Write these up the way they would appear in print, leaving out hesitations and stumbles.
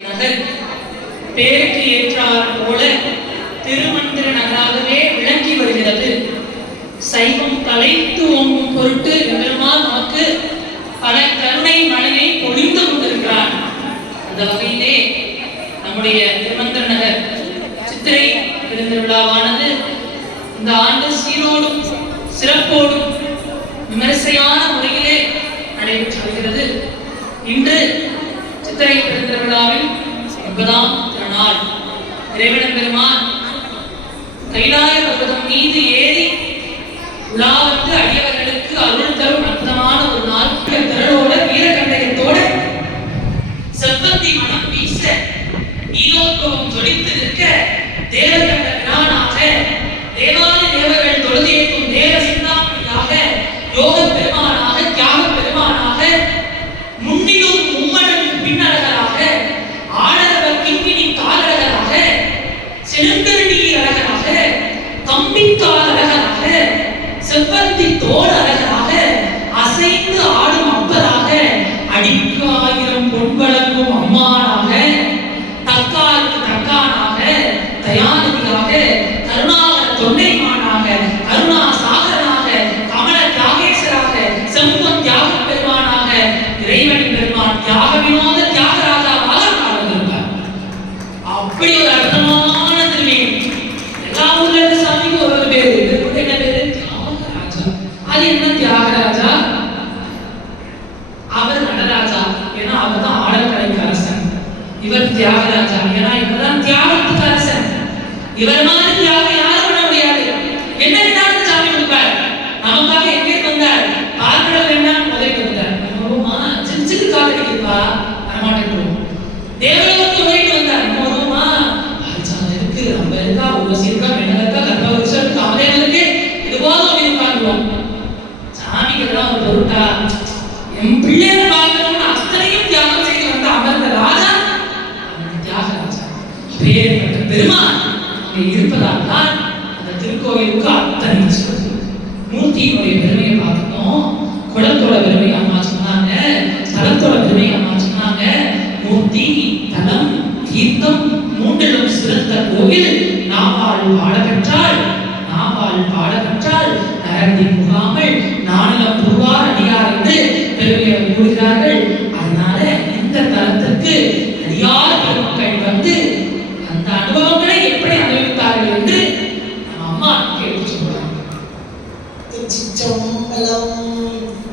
நகர் பேருக்கு ஏற்றார் போல திருமந்திர நகராகவே விளங்கி வருகிறது. சைவம் தலைத்து ஓங்கும் பொருட்டு பெருமாள் நமக்கு பல கருணை மழையை பொழிந்து கொண்டிருக்கிறார். அந்த வகையிலே நம்முடைய திருமந்திர நகர் சித்திரை பெருந்திருவிழாவானது இந்த ஆண்டு சீரோடும் சிறப்போடும் விமரிசையான முறையிலே நடைபெற்று வருகிறது. இன்று சித்திரை பெருந்திருவிழாவில் 9ஆம் திருநாள் இறைவன் பெருமான் கைலாய பர்வதம் மீது ஏறி உலா வந்து அடியவர்களுக்கு அருள் தரும் அற்புதமான ஒரு நாள். திரளோட வீரகண்டயத்தோட செவ்வந்தி மனம் வீச நீலோத்பவம் ஜொலித்து நிற்க தேவகண்ட பிரானாக தேவாதி தேவர்கள் தொழுதேற்றும் தேவ சிந்தாமணியாக யோக பெருமானாக தியாக பெருமானாக முன்னிலும் மும்மடங்கு பின்னழகராக ஆடரவ கிங்கினி காலழகராக செழுந்தருநீர் அழகராக கம்பிக்கால் அழகராக செவ்வந்தி தோல் அழகராக அசைந்து ஆடும் அப்பராக அடிக்கு 1000 பொன் வழங்கும் அம்மானாக தக்காருக்கு தக்கானாக தயாநிதியாக கருணாகர தொண்டைமானாக கருணா சாகரனாக கமல தியாகேஸ்வராக செம்பொன் தியாக பெருமானாக இறைவன் பெருமான் தியாக வினோத தியாகராஜாவாக வந்திருப்பார். அப்படி ஒரு அற்புதமான திருமேனி. எல்லா ஊர்ல இருக்க சாமிக்கு ஒரு பேரு. இவருக்கு என்ன பேரு? தியாகராஜா. அது என்ன தியாகராஜா? அவர் நடராஜா. ஏன்னா அவர் தான் ஆடற்கலைக்கு அரசன். இவர் தியாகராஜா. ஏன்னா இவர் தான் தியாகத்துக்கு அரசன். இவர் மாதிரி தியாகம் யாரும் பண்ண முடியாது. என்ன வேணாலும் சாமி கொடுப்பார். நமக்காக எங்கே வந்தார்? பார்க்கடல் வேண்டாம் முதலில் வந்தார். நம்ம சிரிச்சுக்கு காதலிக்குப்பா வரமாட்டேன். தேவலோகத்துக்கு முதலிட்டு வந்தார். நம்ம இருக்கு நம்ம இருக்கா உலசி இருக்கா மென்னல் இருக்கா கர்ப்பவருஷம் இருக்கு காமதேவன் இருக்கு இது போதும் அப்படின்னு உட்காந்துருவோம். சாமிக்கு எல்லாம் ஒரு பொருட்டா? என் பிள்ளையை பார்க்கணும்னு அத்தனையும் தியாகம் செய்து வந்த அமர்ந்த ராஜா தியாகராஜா. பேர்பட்ட பெருமான் அங்கே இருப்பதால் தான் அந்த திருக்கோயிலுக்கு அத்தனை மூர்த்தியினுடைய பெருமையை பார்க்கணும். குளத்தோட பெருமை அம்மா சொன்னாங்க, தலத்தோட பெருமை அம்மா சொன்னாங்க. மூர்த்தி தலம் தீர்த்தம் மூன்றிலும் சிறந்த கோவில். நாவால் பாட பெற்றால் நரந்தி முகாமல் நானிலம் புருவார் அடியார் என்று பெருமையை கூறுகிறார்கள். அதனால இந்த தலத்திற்கு அடியார் பெருமக்கள் வந்து அந்த அனுபவங்களை எப்படி அனுபவித்தார்கள் என்று நம்ம அம்மா கேட்டு சொல்றாங்க.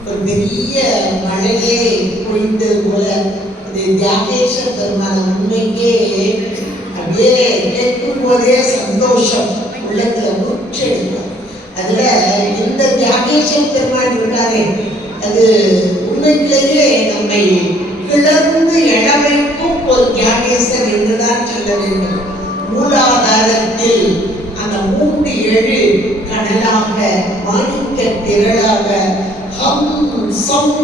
ஒரு பெரிய மழையே பொழிந்தது போல தியாகேஸ்வர பெருமான உண்மைக்கே அப்படியே கேட்கும் போதே சந்தோஷம் உள்ளத்துல முற்றெடுக்கும். அதுல இந்த தியாகேஸ்வர பெருமான் இருக்காரே அது உண்மையிலேயே நம்மை கிளர்ந்து எழவைக்கும் ஒரு தியாகேஸ்வர் என்றுதான் சொல்ல வேண்டும். மூலாதாரத்தில் அந்த 3 7 கடலாக மாணிக்க திரளாக ஹம் சம்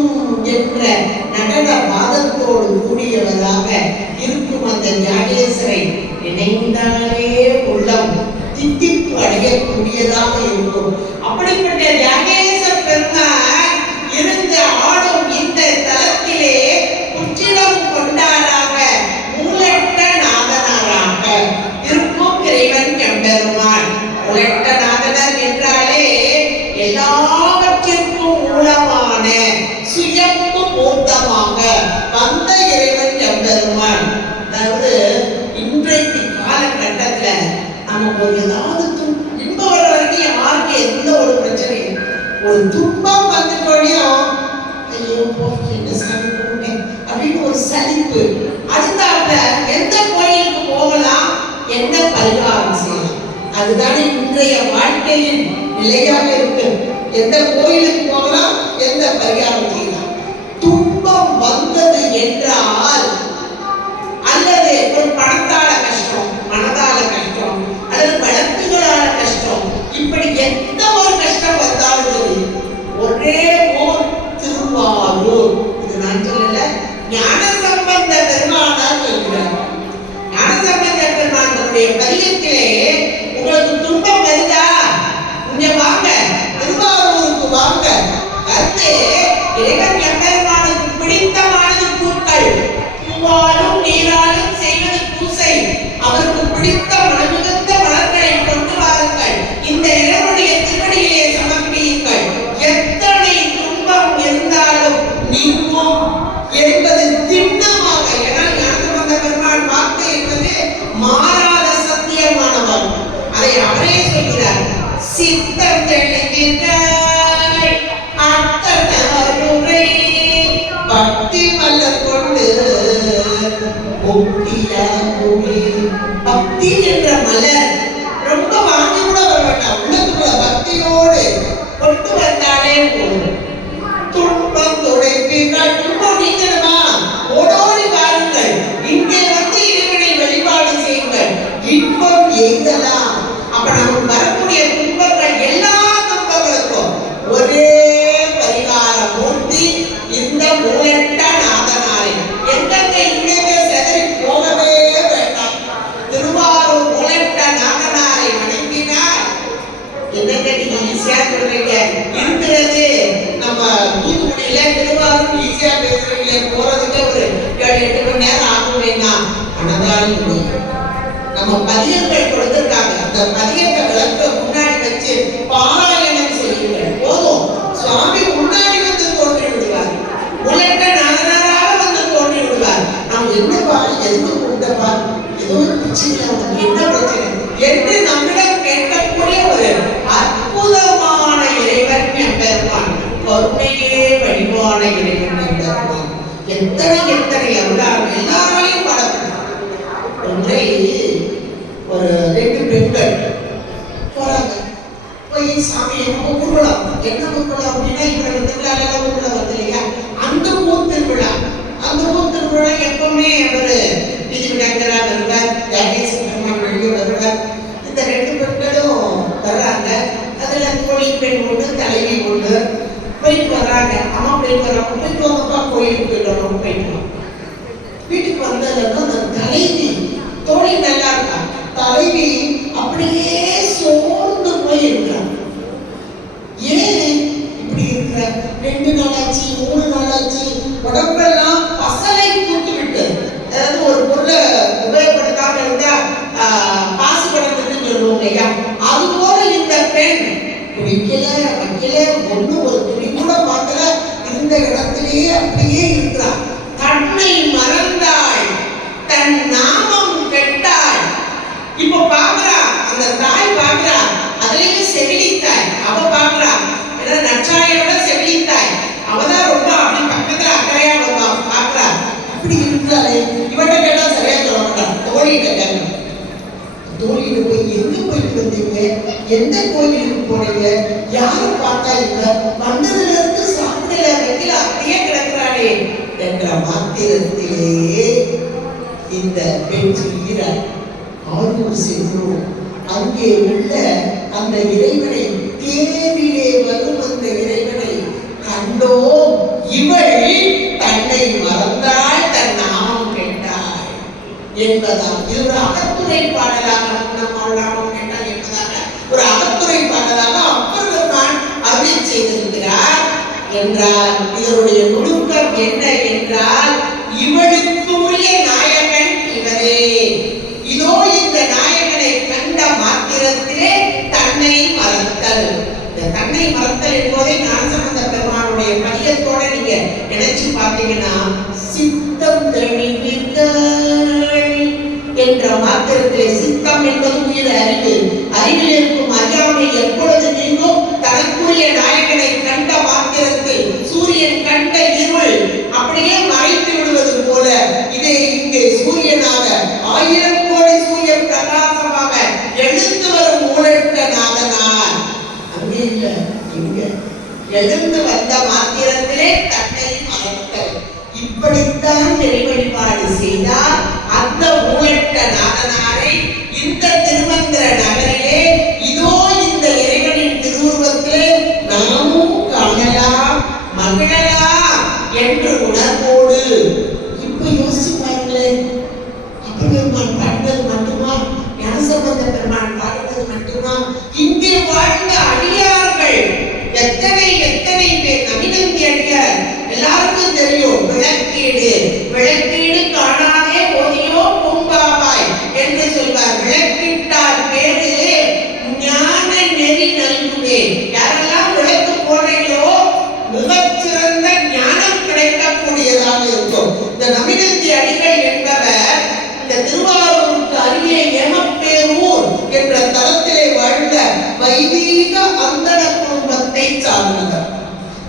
என்ற நடன பாதத்தோடு கூடியவராக இருக்கும் அந்த தியாகேஸ்வரை நினைந்தாலே உள்ளம் தித்திப்பு அடையக்கூடியதாக இருக்கும். அப்படிப்பட்ட தியாகேஸ்வர பெருமான் இருந்து ஆடும் இந்த தலத்திலே புற்றிடம் கொண்டாராக மூலட்ட நாதனாராக இருக்கும் இறைவன் எம்பெருமான். மூலட்ட நாதனர் என்றாலே எல்லாவற்றிற்கும் மூலமான சுயம்பு மூர்த்தமாக வந்த இறைவன் எம்பெருமான். அதாவது இன்றைக்கு காலகட்டத்துல நமக்கு ஒரு ஏதாவது இன்பம் வர வரைக்கும் யாருக்கு எந்த ஒரு பிரச்சனையும் ஒரு துன்பம் வந்துட்டோடையும் ஐயோ என்ன சாமி கும்பிட்டேன் அப்படின்னு ஒரு சலிப்பு. அதுக்காக எந்த கோயிலுக்கு போகலாம், என்ன பரிகாரம் செய்யலாம், அதுதானே இன்றைய வாழ்க்கையின் நிலையாக இருக்கு. எந்த கோயிலுக்கு போகலாம், எந்த பரிகாரம் செய்யலாம். துன்பம் வந்தது என்றால் அல்லது ஒரு பணத்தால கஷ்டம், மனதால கஷ்டம், அல்லது வழக்குகளால கஷ்டம், இப்படி எந்த ஒரு கஷ்டம் வந்தாலும் சரி ஒரே ஊர் திருவாரூர். இது நான் சொல்லல, ஞானசம்பந்த பெருமானார் சொல்கிறார். ஞானசம்பந்த பெருமானுடைய பதிகத்திலே உங்களுக்கு துன்பம் வருதா, இங்க வாங்க திருவாரூருக்கு வாங்க வந்து மாறாத சத்தியமானவர். அதை அவரே சொல்கிறார். சித்தம் தெளிவித்தாய் அத்தனருரை பக்தி மலர் கொண்டு ஒட்டியாகுமே. பக்தி என்ற மலர் ரொம்ப வாங்கி கூட வர வேண்டாம், உள்ளத்துக்குள்ள பக்தியோடு கொண்டு வந்தாலே போதும். துன்பம் துடைப்பீர்கள். துன்பம் நீங்கணுமா? ஓடோடி பாருங்கள், இங்கே வந்து இறைவனை வழிபாடு செய்யுங்கள், இன்பம் எய்தலாம். அப்ப நமக்கு வரக்கூடிய துன்பங்கள் எல்லா துன்பங்களுக்கும் ஒரே பரிகார மூர்த்தி இந்த மூலட்ட நாதனாரே. எங்கெங்க இங்கே செதறி போகவே வேண்டாம். திருவாரூர் மூலட்ட நாதனாரை வணங்கினார். என்னங்க நீங்க ஈஸியா சொல்றீங்க, இருக்கிறது நம்ம தூத்துக்குடியில திருவாரூர் ஈஸியா பேசுறீங்க, போறதுக்கு ஒரு 7-8 மணி நேரம் ஆகும் வேண்டாம். ஆனதால் நம்ம பதியங்கள் கொடுத்திருக்காங்க. அந்த பதியத்தை விளக்க முன்னாடி வச்சு பாராயணம் செய்யுங்கள், போதும். சுவாமி முன்னாடி வந்து தோன்றி விடுவார், உலக நாதனாராக வந்து தோன்றி விடுவார். நாம் என்னப்பா எதுக்கு கூட்டப்பா, ஏதோ ஒரு பிரச்சனை, என்ன பிரச்சனை என்று நம்மிடம் கேட்கக்கூடிய ஒரு அற்புதமான இறைவன் எம்பெருமான், கருணையே வடிவான இறைவன் எம்பெருமான். எத்தனை எத்தனை அருளால் எல்லாராலையும் படப்படும். ஒன்றை ஒரு 2 பெண்கள் போறாங்க, போய் சாமி என்ன கும்பிடலாம், என்ன கும்பிடலாம் அப்படின்னா இப்ப திருவிழாலாம் கும்பிட வந்து இல்லையா, அந்த ஊர் திருவிழா. அந்த ஊர் திருவிழா எப்பவுமே ஒரு விதி விநாயகரா வருவார், கணேச பெருமான் வெளியே வருவார். இந்த 2 பெண்களும் வர்றாங்க. அதுல தோழி பெண் ஒன்று, தலைவி ஒன்று. போயிட்டு வர்றாங்க. அம்மா போயிட்டு வர்றாங்க, போயிட்டு வந்தப்பா கோயிலுக்கு போயிட்டு வரோம், போயிட்டு வரோம். வீட்டுக்கு வந்ததுக்கு அந்த தலைவி, தோழி நல்லா இருக்கா, தலைவி அப்படியே சோர்ந்து போயிருக்கிறார். ஏன் இப்படி இருக்கிற? 2 நாள் ஆச்சு, 3 நாள் ஆச்சு, உடம்பெல்லாம் பசலை கூட்டு விட்டு, அதாவது ஒரு பொருளை உபயோகப்படுத்தாம இருந்தா பாசு படத்துக்கு சொல்லுவோம் இல்லையா, அது போல இந்த பெண் குடிக்கல வைக்கல, ஒண்ணு ஒரு துணி கூட பார்க்கல, இருந்த இடத்திலேயே அப்படியே இருக்கிறார். தன்னை மறந்தாள், தன் நாமம் கெட்டாள். இப்ப பாக்குறா, அந்த தாய் பாக்குறா, அதுலயே செவிலித்தாய் அவ பாக்குறா. ஏன்னா நற்றாயோட செவிலித்தாய் அவதான் ரொம்ப அப்படி பக்கத்துல அக்கறையா பாக்குறா. இப்படி இருக்கிறாளே, இவட்ட கேட்டா சரியா சொல்ல மாட்டான், தோழிகிட்ட கேட்கணும். தோழியில போய் எங்க போயிட்டு வந்தீங்க, எந்த கோயிலுக்கு போனீங்க, யாரை பார்த்தா, இவ வந்ததுல இருந்து சாப்பிடல வைக்கல அப்படியே கிடக்குறாளே என்ற மாத்திரத்திலேயே இந்த பெண் சொல்கிறார், ஆரூர் சென்றோம், அங்கே உள்ள அந்த இறைவனை, தேவிலே வரும் அந்த இறைவனை கண்டோம். இவள் தன்னை மறந்தாள், தன் நாமம் கெட்டாள் என்பதால் இது ஒரு அகத்துறை பாடலாக, நாமம் கெட்டாள் என்பதாக ஒரு அகத்துறை பாடலாக அப்பர் பெருமான் அருள் செய்திருக்கிறார் என்றால், இதனுடைய நுணுக்கம் என்ன என்றால், இவளுக்கு உரிய நாயகன் இவரே. இதோ இந்த நாயகனை கண்ட மாத்திரத்திலே தன்னை மறத்தல். இந்த தன்னை மறத்தல் என்பதை ஞானசம்பந்த பெருமானுடைய பதியத்தோட நீங்க நினைச்சு பார்த்தீங்கன்னா, சித்தம் தெளிவித்தாய் என்ற மாத்திரத்திலே, சித்தம் என்பது உயிர் அறிவு, அறிவில் இருக்கும் அறியாமை எப்பொழுது நீங்கும், தனக்குரிய நாயகனை கண்ட மாத்திரத்தில் சூரியன் கண்ட இருள் அப்படியே மறைத்து விடுவது போல, இதே இங்கே சூரியனாக 1000 கோடி சூரியன் பிரகாசமாக எழுந்து வரும் மூலட்ட நாதனார். அங்கே இல்ல, இங்க எழுந்து வந்த மாத்திரத்திலே தன்னை மறத்தல். இப்படித்தான் வழிபாடு செய்தால் அந்த மூலட்ட நாதனாரை இந்த திருமந்திர நகரிலே, இதோ இந்த இறைவனின் திருவுருவத்திலே நாமும் காணலாம், மகிழலாம் என்று உணர்வோடு. இப்ப யோசிச்சு பாருங்களேன், அப்பர் பெருமான் பாடுவது மட்டுமா, ஞானசம்பந்த பெருமான் பாடுவது மட்டுமா, இங்கே வாழ்ந்த அடியார்கள் எத்தனை எத்தனை பேர், நவீன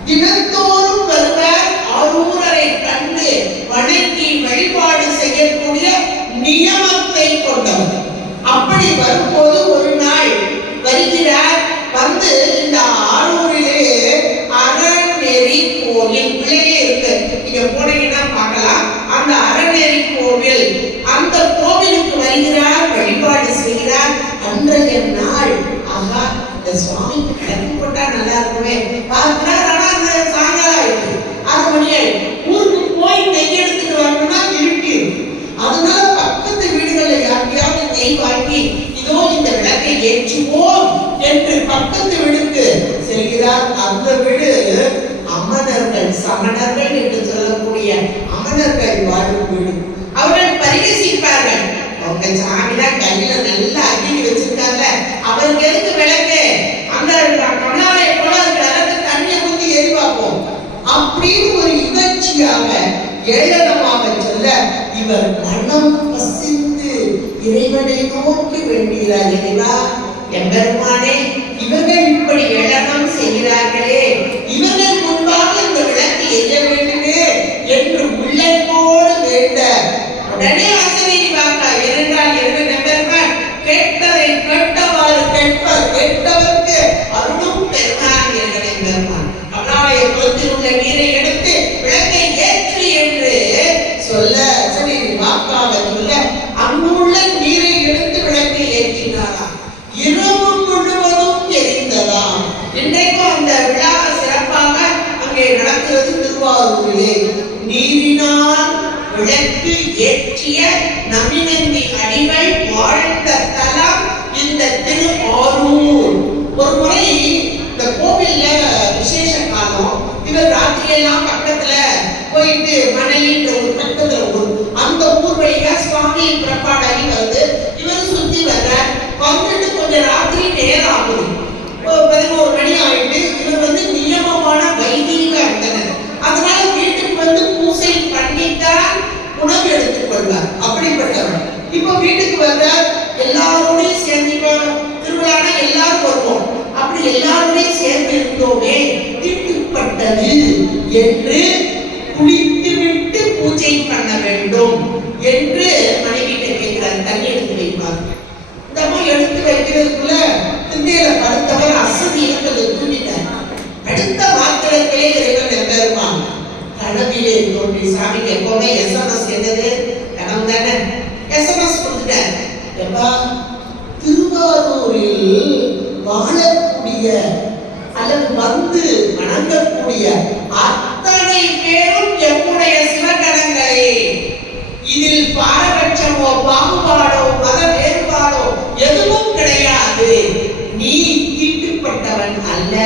தினந்தோறும் வருவர் ஆரூரரை கண்டு வணங்கி வழிபாடு செய்யக்கூடிய நியமத்தை கொண்டவர். அப்படி வரும்போது ஒரு நாள் வருகிறார். வந்து இந்த ஆரூரிலே அறநெறி கோவில் உள்ளே இருக்கு, நீங்க போனீங்கன்னா பார்க்கலாம். அந்த அறநெறி கோவில், அந்த கோவிலுக்கு வருகிறார், வழிபாடு செய்கிறார். அன்றைய நாள் ஆகா இந்த சுவாமிக்கு கிளம்பி போட்டா நல்லா இருக்குமே பார்க்கிறார். ஆனா அந்த சாயங்காலம் ஆயிடுச்சு, 6 மணி ஆயிடுச்சு. ஊருக்கு போய் நெய் எடுத்துட்டு வரணும்னா திருப்பி இருக்கு. அதனால பக்கத்து வீடுகள்ல யாரையாவது நெய் வாங்கி இதோ இந்த விளக்கை ஏற்றுவோம் என்று பக்கத்து வீடுக்கு செல்கிறார். அந்த வீடு அமணர்கள், சமணர்கள் என்று சொல்லக்கூடிய அமணர்கள் வாழும் வீடு. அவர்கள் பரிகசிப்பார்கள், அவங்க சாமிதான் கையில நல்லா அடிக்கி வச்சிருக்காங்க, அவருக்கு எதுக்கு விளக்கு, அந்த கமலாலய போல விளக்கு தண்ணியை ஊற்றி எரி பார்ப்போம் அப்படின்னு ஒரு இகழ்ச்சியாக ஏளனமாக சொல்ல, இவர் மனம் பசிந்து இறைவனை நோக்கி வேண்டுகிறார். இறைவா எம்பெருமானே, இவர்கள் இப்படி ஏளனம் செய்கிறார்களே, இவர்கள் முன்பாக இந்த விளக்கு எரிய வேண்டுமே என்று உள்ளன்போடு வேண்ட உடனே ஆசிரியர் வாக்கா. ஏனென்றால் என்ன பெருமான் கேட்டதை கேட்டவாறு கேட்பார், கேட்டவர்க்கு அருளும் பெருமான் என்கிற பெருமான். கமலாலய குளத்தில் உள்ள நீரை எடுத்து விளக்கை ஏற்று என்று சொல்ல, சரி வாக்காக சொல்ல, அங்குள்ள நீரை எடுத்து விளக்கை ஏற்றினாராம். இரவு முழுவதும் எரிந்ததாம். இன்றைக்கும் அந்த விழா சிறப்பாக அங்கே நடக்கிறது திருவாரூரிலே. நீரினால் விளக்கு ஏற்றிய நமினந்தி அடிகள் வாழ்ந்த தலம் இந்த திருவாரூர். ஒரு முறை இந்த கோவில்ல விசேஷ காலம், இவர் ராத்திரியெல்லாம் பக்கத்துல போயிட்டு மனையின்ற ஒரு பக்கத்துல ஊர், அந்த ஊர் வழியா சுவாமியின் புறப்பாடாகி வந்து இவர் சுத்தி வர்றார். வந்துட்டு கொஞ்சம் ராத்திரி நேரம் ஆகுது, 11 மணி ஆயிட்டு. இவர் வந்து நியமமான வைதீக அந்தனர், அதனால வீட்டுக்கு வந்து பூசை பண்ணித்தான் உணவு எடுத்துக் கொள்வார். அப்படிப்பட்டவர் இப்ப வீட்டுக்கு வர்றார். எல்லாரோடையும் சேர்ந்து, இப்ப திருவிழானா எல்லாரும் வருவோம், அப்படி எல்லாருமே சேர்ந்து இருந்தோமே திட்டுப்பட்டது என்று குளித்து விட்டு பூஜை பண்ண வேண்டும் என்று மனைவிட்ட கேட்கிறார். தண்ணி எடுத்து வைப்பார். இந்த அம்மா எடுத்து வைக்கிறதுக்குள்ள திண்ணையில படுத்தவர் அசதி இருக்கிறது தூண்டிட்டார். அடுத்த மாத்திரத்திலே இறைவன் எம்பெருமான் கனவிலே தோன்றி, சாமி எப்பவுமே SMS என்னது கனவு தானே, SMS கொடுத்துட்டார். எப்பா திருவாரூரில் வாழக்கூடிய அல்லது வந்து வணங்கக்கூடிய அத்தனை பேரும் எம்முடைய சிவகணங்களே, இதில் பாரபட்சமோ பாகுபாடோ மத வேறுபாடோ எதுவும் கிடையாது. நீ தீட்டுப்பட்டவன் அல்ல,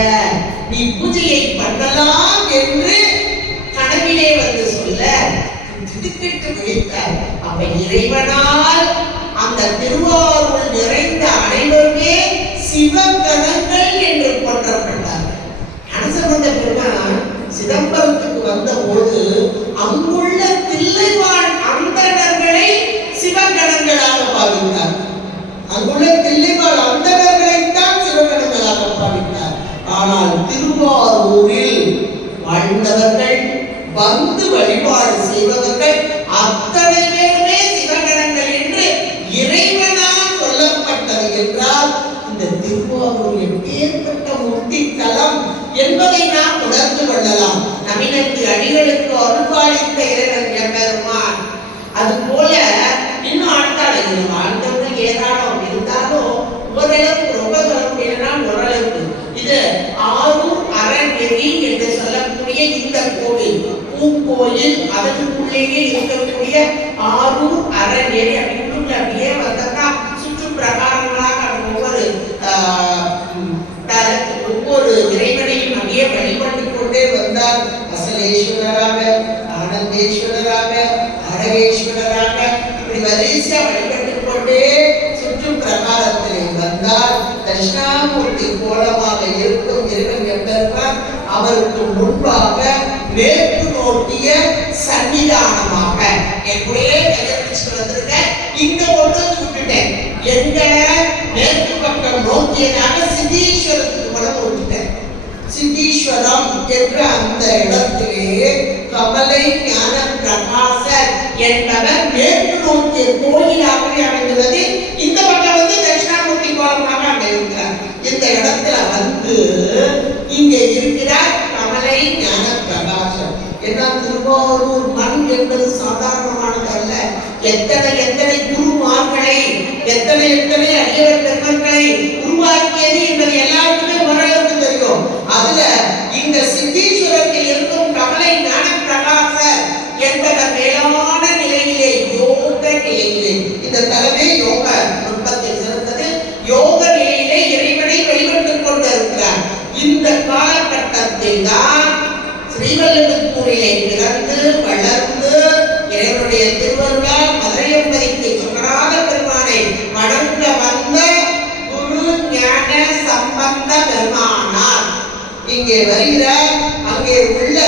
நீ பூஜையை பண்ணலாம் என்று கனவிலே வந்து சொல்ல திடுக்கிட்டு விழித்தார். அப்ப இறைவனால் அந்த திருவாரூர் நிறைந்த அனைவருமே சிவகணங்கள் என்று போற்றப்பட்டார். ஞானசம்பந்த பெருமான் சிதம்பரத்துக்கு வந்த போது அங்குள்ள தில்லைவாழ் அந்தணர்களை சிவகணங்களாக பாவித்தார். அங்குள்ள தில்லைவாழ் அந்தணர்களைத்தான் சிவகணங்களாக பாவித்தார். ஆனால் திருவாரூரில் வாழ்ந்தவர்கள், வந்து வழிபாடு செய்பவர்கள் அத்தனை பேருமே சிவகணங்கள் என்று இறைவனால் சொல்லப்பட்டது என்றால் இந்த திருவாரூர் எப்பேற்பட்ட முக்தி தலம் என்பதை நாம் உணர்ந்து கொள்ளலாம். நமினந்தி அடிகளுக்கு அருள்பாலித்த இறைவன் எம்பெருமான். அது போல இன்னும் அடுத்தாள் வாழ்ந்தவங்க ஏராளம் இருந்தாலும் ஓரளவுக்கு ரொம்ப சொல்ல முடியலன்னா ஓரளவுக்கு இது ஆரூர் அறநெறி என்று சொல்லக்கூடிய இந்த கோவில் பூங்கோயில், அதற்குள்ளேயே இருக்கக்கூடிய ஆரூர் அறநெறி அப்படின்னு அப்படியே வந்தா சுற்று பிரகாரங்களாக ஒவ்வொரு இறைவனையும் அப்படியே வழிபட்டு கொண்டே வந்தார். அசலேஸ்வரராக, ஆனந்தேஸ்வரராக, அரகேஸ்வரராக இப்படி வரிசையா வழிபட்டு கொண்டே சுற்று பிரகாரத்திலே வந்தார். தட்சிணாமூர்த்தி கோலமாக இருக்கும் இறைவன் எம்பெருமான் அவருக்கு முன்பாக மேற்கு நோக்கிய சன்னிதானமாக எப்படியே கையெழுத்து வந்திருக்க, இங்க ஒன்று விட்டுட்டேன். எங்க மேற்கு பக்கம் நோக்கியதாக சித்தீஸ்வரத்துக்கு கூட விட்டுட்டேன். சித்தீஸ்வரம் என்ற அந்த இடத்திலே கமலை ஞான பிரகாசர் என்பவர் மேற்கு நோக்கிய கோயிலாகவே அமைந்துள்ளது. இந்த பக்கம் தட்சிணாமூர்த்தி கோலமாக அமைந்திருக்கிறார். இந்த இடத்துல இங்கே இருக்கிறார் கமலை ஞான பிரகாசர். ஏன்னா திருவாரூர் மண் என்பது சாதாரணமானது அல்ல. எத்தனை குருமார்களை எத்தனை அடியவர் பெருமக்களை உருவாக்கியது என்பது எல்லாருக்குமே ஓரளவுக்கு தெரியும். அதுல இந்த சித்தீஸ்வரத்தில் இருக்கும் கமலை ஞான பிரகாசர் என்பவர் மேலான நிலையிலே யோக நிலையிலே இந்த தலைமை யோக நுட்பத்தில் சிறந்தது. யோக நிலையிலே இறைவனை வழிபட்டுக் கொண்டிருக்கிறார். இந்த காலகட்டத்தில் தான் ஸ்ரீவல்லிபுத்தூரிலே பிறந்து வளர்ந்து இறைவனுடைய திருவருளால் மதுரையம்பதிக்கு சொக்கநாத பெருமானை வணங்க வந்த குரு ஞான சம்பந்த பெருமானார் இங்கே வருகிறார். அங்கே உள்ள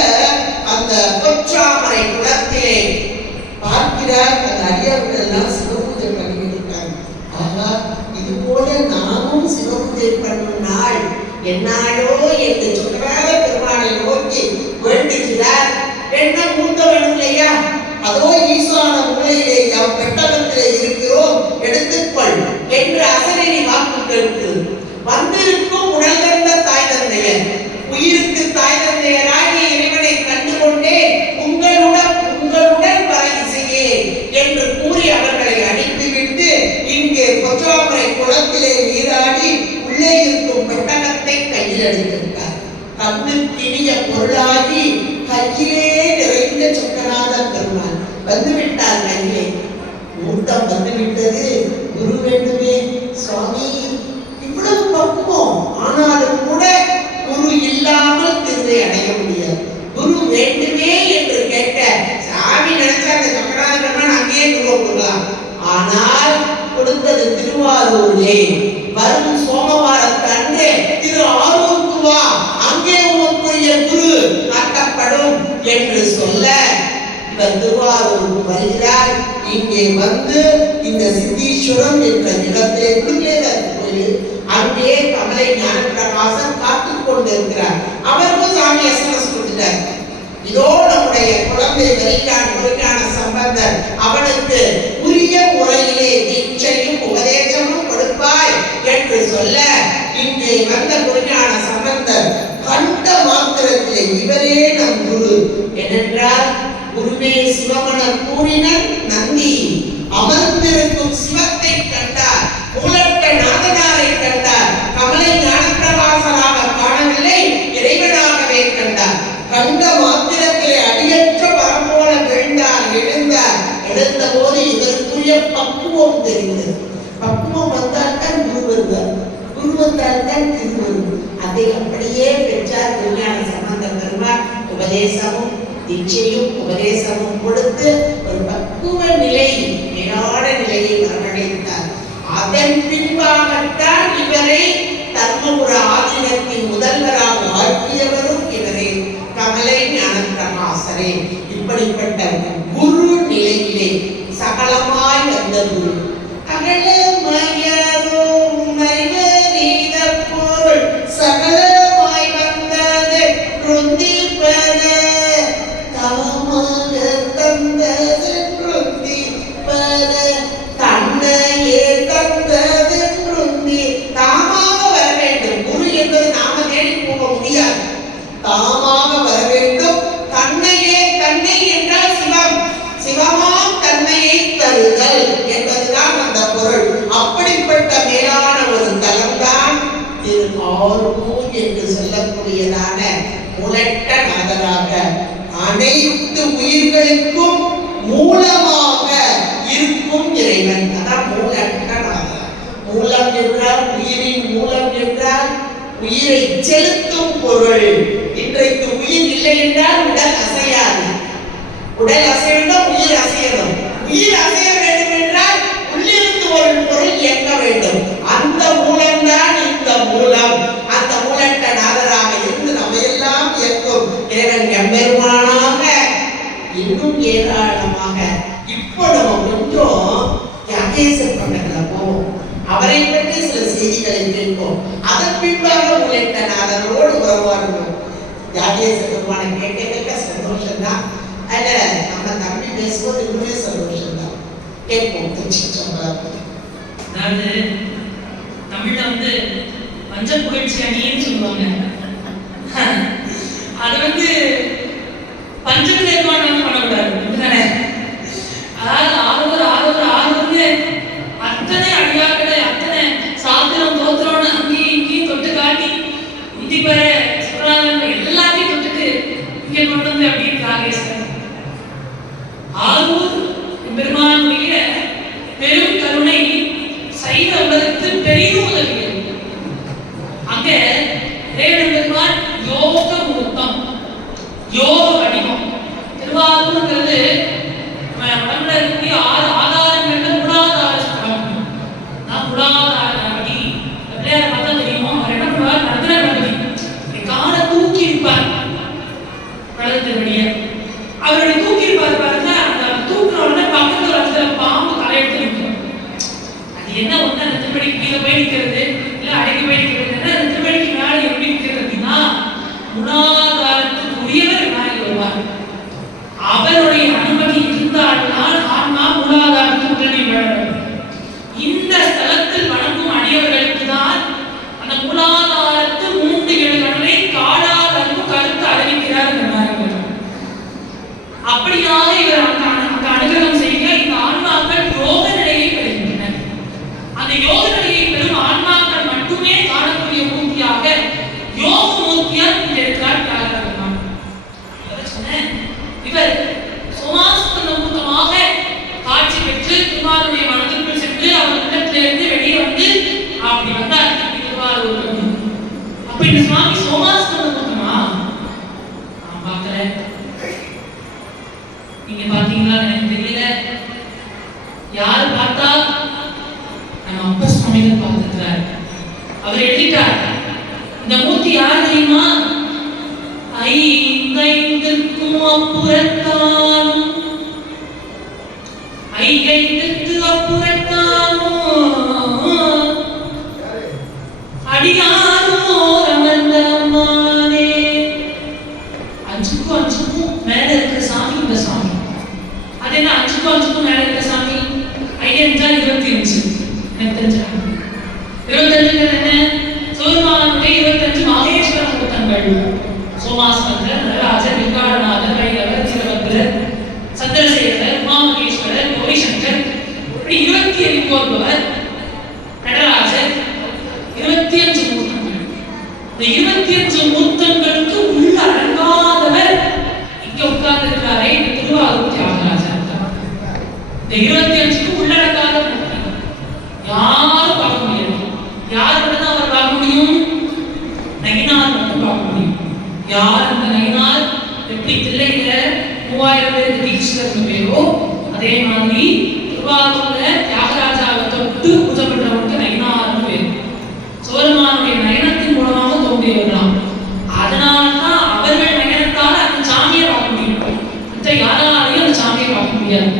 அந்த பொற்றாமரை குளத்திலே பார்க்கிறார். அந்த அடியார்கள் எல்லாம் சிவபூஜை பண்ணிட்டு இருக்காங்க. ஆகா, இது போல நாமும் சிவபூஜை பண்ணும் நாள் என்னாலோ என்று சொக்கநாத பெருமானை நோக்கி வேண்டுகிறார். என்ன மூத்த வேணும் இல்லையா? அதோ ஈசான மூலையிலே நாம் பெட்டகத்திலே இருக்கிறோம், எடுத்துக்கொள் என்று அசரணி வாக்குகளுக்கு வந்திருக்கும் உடல் தந்த தாய் தந்தையர், உயிருக்கு தாய் தந்தையராகிய இறைவனை கண்டுகொண்டே உங்களுடன் வர இசையே என்று கூறி அவர்களை அனுப்பிவிட்டு இங்கே பொற்றாமரை குளத்திலே நீராடி உள்ளே இருக்கும் பெட்டகத்தை கையில் எடுத்திருக்கார். கண்ணுக்கினிய பொருளாகி கையிலே நிறைந்த சொக்கநாத பெருமாள் வந்துவிட்டார். கையிலே மூர்த்தம் வந்துவிட்டது. குரு வேண்டுமே சுவாமி, இவ்வளவு பக்குவம் ஆனாலும் கூட குரு இல்லாமல் திருவை அடைய முடியாது. குரு வேண்டுமே என்று கேட்க சாமி நினைச்சா அந்த சொக்கநாத பெருமாள் அங்கேயே குருவை கொடுக்கலாம். ஆனால் கொடுத்தது திருவாரூரிலே. வரும் சோமவாரத்தன்று திரு ஆரூருக்கு வா, அங்கே உனக்குரிய குரு காட்டப்படும் என்று சொல்ல இவர் திருவாரூருக்கு வருகிறார். இங்கே வந்து இந்த சித்தீஸ்வரம் என்ற இடத்திலே கோயில் அங்கே கமலை ஞான பிரகாசம் காத்துக் கொண்டிருக்கிறார். அவருக்கும் சாமி எஸ்எம்எஸ் கொடுத்துட்டார். இதோ நம்முடைய குழந்தை வருகிறான சம்பந்தர், அவனுக்கு உரிய முறையிலே தீட்சையும் உபதேசமும் கொடுப்பாய் என்று சொல்ல இங்கே வந்த குருஞான சம்பந்தர் கண்ட மாத்திரத்திலே இவரே நம் குரு ஏனென்றால் குருவே சிவமணர் கூறினர் நந்தி அமர்ந்திருக்கும் சிவத்தை கண்டார், மூலட்ட நாதனாரை கண்டார், கமலை ஞானப்பிரகாசராக காணவில்லை, இறைவனாகவே கண்டார். கண்ட மாத்திரத்திலே அடியற்ற வரம்போல விழுந்தார், எழுந்தார். எழுந்த போது இதற்குரிய பக்குவம் தெரிந்தது. பக்குவம் வந்தால் தான் குரு வருவார், குரு வந்தால் தான் திரு வருவார். அதை அப்படியே பெற்றார் குருஞான சம்பந்த பெருமாள். உபதேசமும் தீட்சையும் உபதேசமும் கொடுத்து ஒரு பக்குவ நிலை மேலான நிலையை வரவழைத்தார். அதன் பின்பாகத்தான் இவரை தர்மபுர ஆதீனத்தின் முதல்வராக ஆக்கியவரும் இவரே கமலை ஞான பிரகாசரே. இப்படிப்பட்ட குரு நிலையிலே சகலமாய் வந்த குரு பொருள் சகலமாய் வந்தது ருந்தி பெற தாமாக தந்தது ருந்தி பெற தன்னையே தந்தது ருந்தி. தாமாக வர வேண்டும். குரு என்பது நாம தேடி போக முடியாது, தாமாக வர வேண்டும். தன்னையே, தன்னை என்றால் சிவம், சிவமாம் தன்மையை தருதல் என்பதுதான் அந்த பொருள். அப்படிப்பட்ட மேலான ஒரு தலம்தான் திரு ஆரூர் என்று சொல்லக்கூடியதான மூலட்ட நாதராக அனைத்து உயிர்களுக்கும் மூலமாக இருக்கும் இறைவன். அதான் மூலட்ட நாதர். மூலம் என்றால் உயிரின் மூலம் என்றால் உயிரை செலுத்தும் பொருள். இன்றைக்கு உயிர் இல்லை என்றால் உடல் அசையாது. உடல் அசையணும், உயிர் அசையணும். உயிர் அசைய வேண்டும் என்றால் உள்ளிருந்து ஒரு பொருள் இயக்க வேண்டும். அந்த மூலம்தான் இந்த மூலம். அந்த மூலட்ட நாதராக இருந்து நம்ம எல்லாம் இயக்கும் இறைவன் எம்பெருமானாக இன்னும் ஏராளமாக. இப்போ நம்ம கொஞ்சம் யாகேசர் பண்ணல போவோம், அவரை பற்றி சில செய்திகளை கேட்போம். அதன் பின்பாக மூலட்ட நாதரோடு உறவாடுவோம். தியாகேச பெருமானை கேட்க கேட்க சந்தோஷம்தான். அதில் நம்ம தம்பி பேசும்போது இன்னுமே சந்தோஷம்தான். கேட்போம் திருச்சிற்றம்பலம். அதாவது தமிழ்ல வந்து பஞ்ச புகழ்ச்சி அணின்னு சொல்லுவாங்க. அது வந்து பஞ்சத்துல ஏற்பாடு பண்ணக்கூடாது தானே. அதாவது ஆறுவது அத்தனை அடியாக்களை அத்தனை சாத்திரம் தோத்திரம்னு அங்கேயும் இங்கேயும் தொட்டு காட்டி இந்திப்பற சுற்றாங்க எல்லாத்தையும் தொட்டுட்டு இங்கே கொண்டு வந்து அப்படின்னு ஆரூர் பெருமானுடைய பெரும் கருணை சைவ உலகத்தில் பெரிதும் உதவியது. அங்க ரேவண பெருமான் யோக மூர்த்தம், யோக வடிவம். திருவாரூர்ங்கிறது உடம்புல இருக்கக்கூடிய 6 ஆதாரங்கள்ல மூலாதார ஸ்தலம். நான் மூலாதார வடி பிள்ளையார பார்த்தா தெரியுமோ. அவர் என்ன பண்ணுவார், நடத்துற கணபதி காலை தூக்கி இருப்பார் நடத்துற வடிய. அவருடைய தூக்கி இருப்பார் பாருங்க. அந்த தூக்குற உடனே பக்கத்துல ஒரு இடத்துல பாம்பு தலையெடுத்து நிற்கும். அது என்ன ஒண்ணு, அந்த திருவடிக்கு கீழே போய் நிற்கிறது இல்ல அடங்கி போய் நிற்கிறது. அந்த திருவடிக்கு மேலே எப்படி நிற்கிறது அப்படின்னா மூலாதாரத்துக்கு உரியவர் விநாயகர் வருவார். அவருடைய அனுமதி இருந்தால்தான் ஆன்மா மூலாதாரத்துக்கு உடனே விழணும். இந்த ஸ்தலத்தில் வணங்கும் அடியவர்களுக்கு தான் அந்த மூலாதாரத்து 3 இடங்களை காலாதற்கு கருத்து அறிவிக்கிறார் இந்த விநாயகர். அப்படியாக இவர் அந்த அனுகிரகம் செய்ய இந்த ஆன்மாக்கள் யோக நிலையை பெறுகின்றன. அந்த யோக நிலையை பெறும் ஆன்மாக்கள் மட்டுமே காணக்கூடிய மூர்த்தியாக யோக மூர்த்தியால் இங்க இருக்கிறார் தியாகராஜன். இவர் சோமாஸ்கந்த மூர்த்தமாக காட்சி பெற்று திருவாரூருடைய மனதிற்குள் சென்று அவர் உள்ளத்திலிருந்து வெளியே வந்து அப்படி வந்தார் திருவாரூர். அப்ப இந்த சுவாமி சோமாஸ்கந்த மூர்த்தமா நான் பார்க்கிறேன். நீங்க பாத்தீங்களா எனக்கு தெரியல. யார் பார்த்தா நம்ம அப்பா சுவாமிகள் பார்த்திருக்கிறார். அவர் எழுதிட்டார். இந்த மூர்த்தி யார் தெரியுமா? ஐந்தைந்திற்கும் அப்புறத்தானும் ஐந்தைந்திற்கு அப்புறத்தானும் அடியாரோ அமர்ந்த அம்மானே. 5க்கும் மேல இருக்கிற சாமி இந்த சாமி. அது என்ன 5க்கும் மேல இருக்கிற சாமி? ஐயன்றால் 25 எனக்கு தெரிஞ்சாங்க. 25 என்ன? சோர்மானுடைய 25 மகேஸ்வர மூர்த்தங்கள். சோமாஸ்கந்தர், நடராஜர், விகாரநாதர், வைரவர், திருவத்திரர், சந்திரசேகரர், உமாமகேஸ்வரர், கோரிசங்கர், இப்படி 25 கோர்பவர் நடராஜர். 25 மூர்த்தங்கள். இந்த 25 மூர்த்தங்களுக்கு உள்ள அடங்காதவர் இங்க உட்கார்ந்து இருக்கிறாரே இந்த திருவாரூர் தியாகராஜர். இந்த 25க்கு உள்ளடங்காத மூர்த்தி யாரும் பார்க்க முடியாது. யார் மட்டும் அவர் பார்க்க முடியும்? நயினார் மட்டும் பார்க்க முடியும். யார் அந்த நயினார்? எப்படி தில்லையில 3000 பேருக்கு தீட்சிதர்னு பேரோ அதே மாதிரி திருவாரூர்ல தியாகராஜாவை தொட்டு பூஜை பண்றவங்களுக்கு நயினார்னு பேரு. சோழமானுடைய நயனத்தின் மூலமாக தோன்றியவர்களாம். அதனால்தான் அவர்கள் நயனத்தால் அந்த சாமியை பார்க்க முடியும். மற்ற யாராலையும் அந்த சாமியை பார்க்க முடியாது.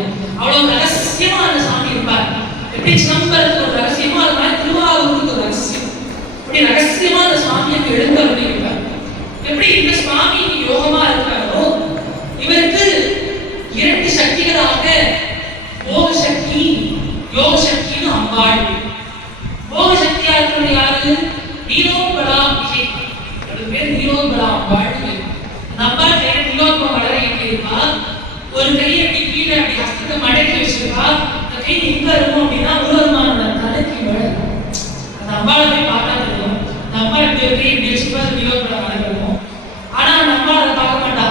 அவ்வளவு ரகசியமா அந்த சாமி இருப்பார். எப்படி சிதம்பரத்துக்கு ஒரு ரகசியமா இருந்தால் திருவாரூருக்கு ஒரு ரகசியம். இப்படி ரகசியமா அந்த சாமியை எழுந்தவர்கள் இருப்பார். எப்படி இந்த சுவாமி யோகமா இருக்காரோ இவருக்கு 2 சக்திகளாக போக சக்தி, யோக சக்தின்னு அம்பாள். போக சக்தியா இருக்கிறது யாரு? நீலோத்பலாம்பிகை. அது பேர் நீலோத்பலா அம்பாள். அந்த அம்பாள் பேர் நீலோத்பல வளர எப்படி இருக்கா? ஒரு கையை அப்படி கீழே அப்படி ஹஸ்தத்தை மடக்கி வச்சிருக்கா. அந்த கை எங்க இருக்கும் அப்படின்னா உலகமானோட தலைக்கு மேல. அந்த அம்பாளை போய் பார்த்தா தெரியும். அந்த அம்மா இப்படி ஒரு கை இப்படி வச்சுப்பா நீலோத்பல வளர இருக்கும். ஆனா அந்த அம்மா அதை பார்க்க மாட்டா.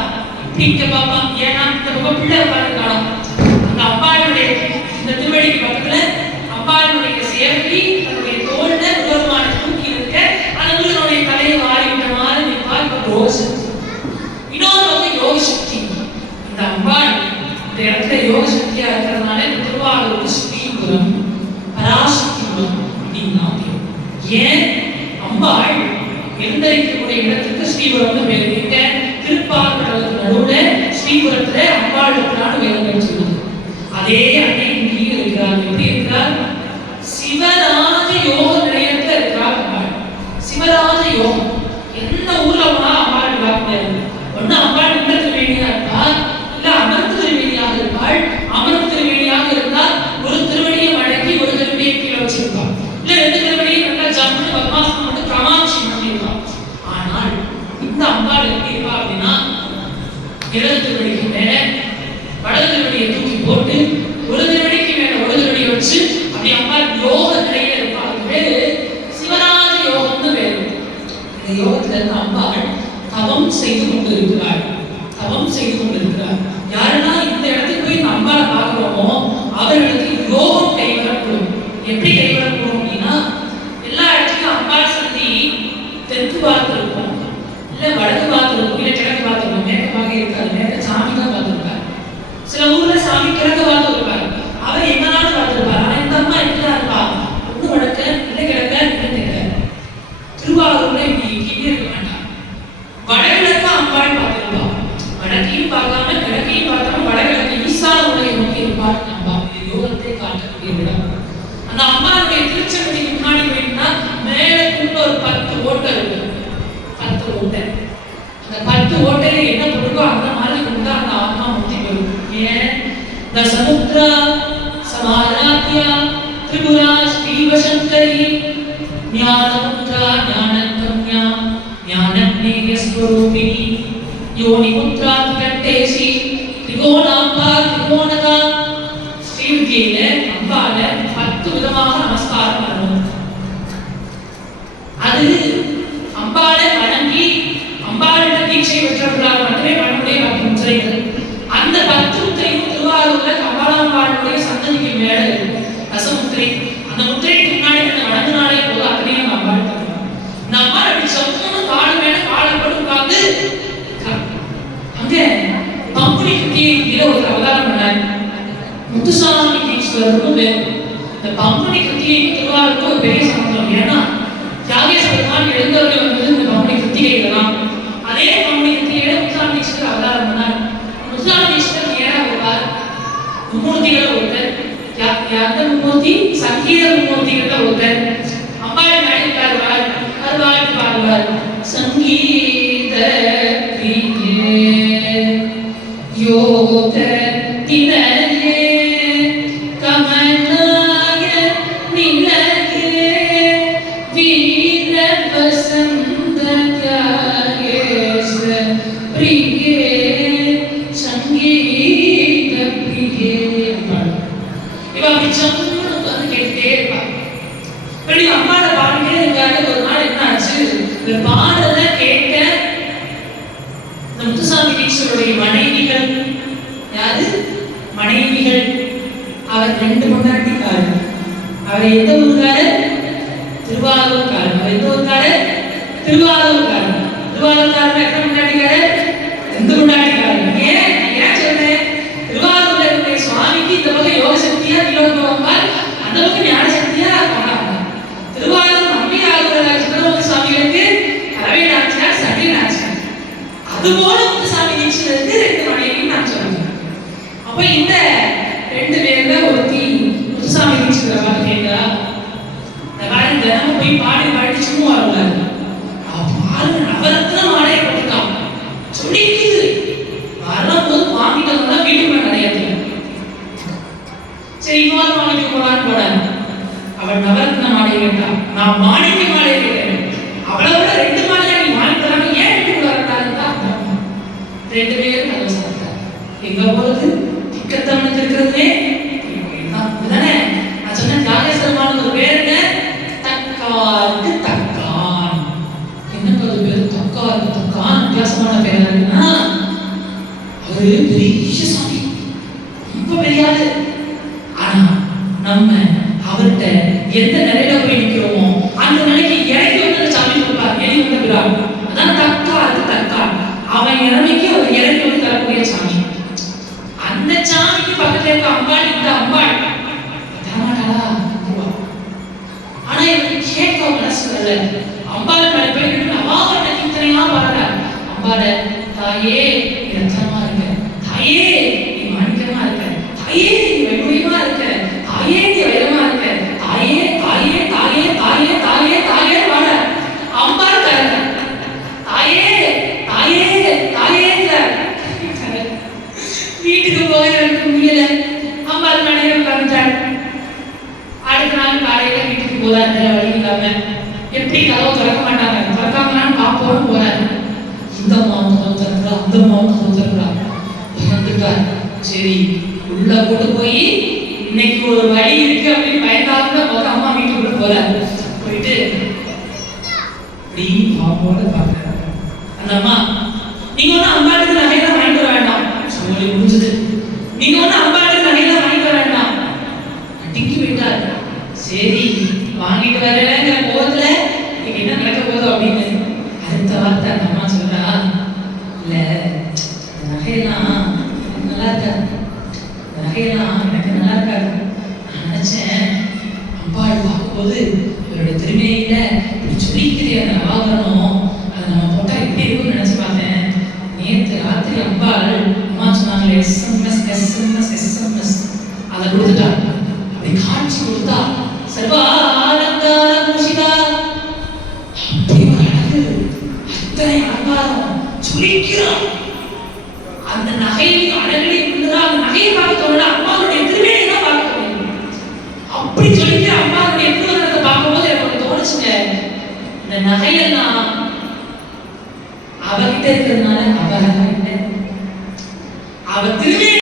இப்படி இங்க பாப்பா. ஏன்னா இந்த பக்கம் பிள்ளை பார்த்துக்கலாம். அந்த அம்பாளுடைய இந்த திருவடிக்கு பக்கத்துல அம்பாளுடைய சேர்த்தி தன்னுடைய தோல்ல உலகமான தூக்கி இருக்க அந்த முருகனுடைய தலையை வாரி விட்ட மாதிரி நிற்பார். யோக சக்தி. இன்னொரு பக்கம் யோக சக்தி. இந்த அம்பாள் இந்த இடத்துல யோக சக்தியா இருக்கிறதுனால இந்த திருவாரூர் ஸ்ரீபுரம் பராசக்திபுரம் அப்படின்னா ஏன் அம்பாள் எழுந்தரிக்கக்கூடிய இடத்துக்கு ஸ்ரீபுரம்னு பேர். இங்க திருப்பார்கடலுக்கு நடுவுல ஸ்ரீபுரத்துல அம்பாள் இருக்கிறான்னு வேதங்கள் சொல்லுது. அதே அன்னை இங்கேயும் இருக்கிறார். எப்படி இருக்கிறார்? சிவராஜ யோக நிலையத்துல இருக்கிறார் அம்பாள். சிவராஜ யோகம் எந்த ஊர்ல போனா அம்பாள் பார்க்க முடியாது. தவம் செய்து கொண்டிருக்கிறார். தவம் செய்து கொண்டிருக்கிறார். யாரெல்லாம் இந்த இடத்துக்கு போய் நம்மள பார்க்கிறோமோ அவர்களுக்கு யோகம் கைவரக்கூடும். எப்படி கைவரக்கூடும் அப்படின்னா, எல்லா இடத்துலையும் அம்பாள் சந்தி தெற்கு பார்த்து இருக்கும், இல்ல வடக்கு பார்த்து இருக்கும், இல்ல கிழக்கு பார்த்து இருக்கும். மேற்கு பார்க்க இருக்காது, மேற்கு சாமி தான் பார்த்துருப்பார். சில ஊர்ல சாமி கிழக்கு பார்த்து இருப்பார், அவர் எங்கனாலும் பார்த்துருப்பார். ஆனா இந்த அம்மா எப்படிதான் இருப்பா, ஒண்ணு வடக்க இல்ல கிழக்க இல்ல தெற்க. திருவாரூர்ல இப்படி இருக்க வேண்டாம், வடகிழக்கு அம்பாள் பார்த்துருப்பா. வடக்கையும் பார்க்காம கிழக்கையும் பார்க்காம வடகிழக்கு ஈசான உடைய நோக்கி இருப்பாள் அம்பா. இது யோகத்தை காட்டக்கூடிய இடம். அந்த அம்பாளுடைய திருச்சபைக்கு முன்னாடி போயிட்டா மேல கூட ஒரு 10 ஓட்டை இருக்கு. 10 ஓட்டை. அந்த 10 ஓட்டையில என்ன போடுறோ அந்த மாதிரி கொடுத்தா அந்த ஆத்மா முக்தி பெறும். ஏன் இந்த சமுத்ரா சமாராத்யா திரிபுரா ஸ்ரீவசங்கரி ஞானமுத்ரா ஞானகம்யா ஞானநேயஸ்வரூபிணி யோனி முத்ரா கட்டேசி திரிகோணாம்பா திரிகோணகா. ஸ்ரீவித்யில அம்பால 10 விதமாக நமஸ்காரம் பண்ணணும். அது அம்பாளை வணங்கி அம்பாளிட தீட்சை பெற்றவர்களால் மட்டுமே பண்ணக்கூடிய 10 முத்திரைகள். அந்த 10 முத்திரையும் திருவாரூர்ல கமலாம்பாளுடைய சன்னதிக்கு மேல இருக்கும். ரசமுத்திரை. அந்த முத்திரைக்கு முன்னாடி அந்த வணங்கினாலே போது அத்தனையும் அம்பாள் தருவாங்க. இந்த அம்பாள் அப்படி சொந்தமா காடு மேல காலை போட்டு உட்கார்ந்து அங்க பங்குனி கிருத்திகை ஒரு அவதாரம் பண்ணார் முத்துசாமி தீட்சிதர்னு பேர். இந்த பங்குனி கிருத்திகை திருவாரூருக்கு ஒரு பெரிய சம்பந்தம். ஏன்னா தியாகேஸ்வர பெருமான் எழுந்தவர்கள் வந்தது இந்த பங்குனி கிருத்திகையில தான். அதே பங்குனி கிருத்திகையில முத்துசாமி தீட்சிதர் அவதாரம் பண்ணார். முத்துசாமி தீட்சிதர் நேரா வருவார். மும்மூர்த்திகளை ஒருத்தர். அந்த மும்மூர்த்தி சங்கீத மும்மூர்த்திகளை ஒருத்தர். அம்பாளை மேலே உட்காருவார். வருவார் பாடுவார். சங்கீத யோக தினயே கமலாய நிலயே வீர வசந்த காயேஸ்வ பிரியே சங்கீத பிரியே. இவ அப்படி சம்முன்னு உட்கார்ந்து கேட்டுட்டே இருப்பாங்க. இப்படி அம்மாவோட பாடிட்டே இருக்காரு. ஒரு நாள் என்ன ஆச்சு, இந்த பாடலை கேட்ட முத்துசாமி தீட்சிதருடைய மனைவிகள், யாரு மனைவிகள், அவர் 2 பொண்டாட்டிக்காரர். அவர் எந்த ஊருக்காரர்? திருவாரூர்காரர். அவர் எந்த ஊருக்காரர்? திருவாரூர்காரர். திருவாரூர்காரர் எத்தனை பொண்டாட்டிக்காரர்? 2 பொண்டாட்டிக்காரர். ஏன் சொல்றேன், திருவாரூர்ல இருக்கிற சுவாமிக்கு இந்த பக்கம் யோக சக்தியா திலோகம்பால், அந்த பக்கம் ஞான சக்தியா போனாங்க. திருவாரூர் நம்பியாரூர் சுந்தரமூர்த்தி சுவாமிகளுக்கு கலவை நாச்சியார் சட்டி நாச்சியார். அதுபோல முத்துசாமி தீட்சிதருக்கு 2 மனைவியும் நான் சொல்றேன். அப்ப இந்த 2 பேர்ல ஒருத்தி முத்துசாமி தீட்சிதரை பார்த்து கேட்கிறா, இந்த மாதிரி தினமும் போய் பாடி பாடி சும்மா வருவாரு. பாரு நவரத்ன மாலையை போட்டுக்கான் சொல்லிக்குது. வரும்போது வாங்கிட்டு வந்தா வீட்டுக்குள்ள நிறைய. சரி இன்னொரு வாங்கிட்டு போறான்னு போனாரு. அவள் நவரத்ன மாலையை கேட்டான். நான் மாணிக்க மாலையை கேட்டேன். அவளை விட 2 மாலையா நீ வாங்கி தராம ஏன் வீட்டுக்குள்ள வரட்டாருன்னு தான் 2 பேரும் கதை சொல்லிட்டார். எங்க போறது திக்கத்தவனுக்கு இருக்கிறதுலே தானே. நான் சொன்ன தியாகேஸ்வரமான ஒரு பேர் என்ன, தக்காருக்கு தக்கான். என்ன பேரு தக்காருக்கு தக்கான், வித்தியாசமான பேர் இருக்குன்னா அவரு பெரிய சாமி, ரொம்ப பெரிய ஆளு. ஆனா நம்ம அவர்கிட்ட எந்த நிலையில போய் நிற்கிறோமோ அந்த நிலைக்கு இறங்கி வந்து சாமி கொடுப்பார். எலி வந்துக்கிறார். அதான் தக்காருக்கு தக்கான். அவன் இறமைக்கு அவர் இறங்கி வந்து தரக்கூடிய சாமி. அந்த சாமிக்கு பக்கத்துல இருக்க அம்பாள் இந்த அம்பாள் தரமாட்டாளா? ஆனா இவருக்கு கேட்க மனசு வரல. அம்பாள் மேல போய் அவாவட்ட கீர்த்தனையா பாடுறார். அம்பாள தாயே ரத்தனமா இருக்க, தாயே நீ மாணிக்கமா இருக்க, தாயே நீ வைகுண்டியமா இருக்க, தாயே நீ வைரமா இருக்க, தாயே தாயே தாயே தாயே தாயே தாயே பாட. அம்பாள் கரங்க தாயே தாயே தாயே. வீட்டுக்கு போக எனக்கு முடியல. அம்பாள் மேலே உட்கார்ந்துட்டாள். அடுத்த நாள் காலையில வீட்டுக்கு போறாரு. வழி இல்லாம எப்படி கதவு திறக்க மாட்டாங்க, திறக்காமலாம் பாப்போன்னு போறாரு. இந்த அம்மாவும் கதவு திறக்கிறா, அந்த அம்மாவும் கதவு திறக்கிறா. வந்துட்டார். சரி உள்ள கொண்டு போய் இன்னைக்கு ஒரு வழி இருக்கு அப்படின்னு பயந்தாங்க போது அம்மா வீட்டுக்குள்ள போறாரு. போயிட்டு அப்படி பாப்போட பாக்குறாரு. அந்த அம்மா சரி வாங்கிட்டு வரலங்கிற போதுல இங்க என்ன நடக்க போதும் அப்படின்னு அடுத்த வார்த்தை அந்த அம்மா சொல்றா, இல்ல இந்த நகையெல்லாம் நல்லா இருக்காது, இந்த நகையெல்லாம் எனக்கு நல்லா இருக்காது. நான் நினைச்சேன் அம்பாள் பார்க்கும்போது இவருடைய திருமையில இப்படி சொல்லிக்கிறே அதை ஆகணும், அதை நம்ம போட்டா எப்படி இருக்கும்னு நினைச்சு பார்த்தேன். நேற்று ராத்திரி அம்பாள் அம்மா சொன்னாங்களே எஸ்எம்எஸ் அதை கொடுத்துட்டாங்க. அப்படி காட்சி கொடுத்தா சர்வா ஆலங்கார பூஷிதா, அப்படி ஒரு அழகு, அத்தனை அலங்காரம் சுழிக்கிறோம். அந்த நகையின் அழகையும் அந்த நகையை பார்க்க தோணல, அம்மாவுடைய திருமையை தான் பார்க்க தோணும். அப்படி சொல்லிக்கிற அம்மாவுடைய திருவனத்தை பார்க்கும்போது எனக்கு தோணுச்சுங்க, இந்த நகையெல்லாம் அவகிட்ட இருக்கிறதுனால அவ திரும்பி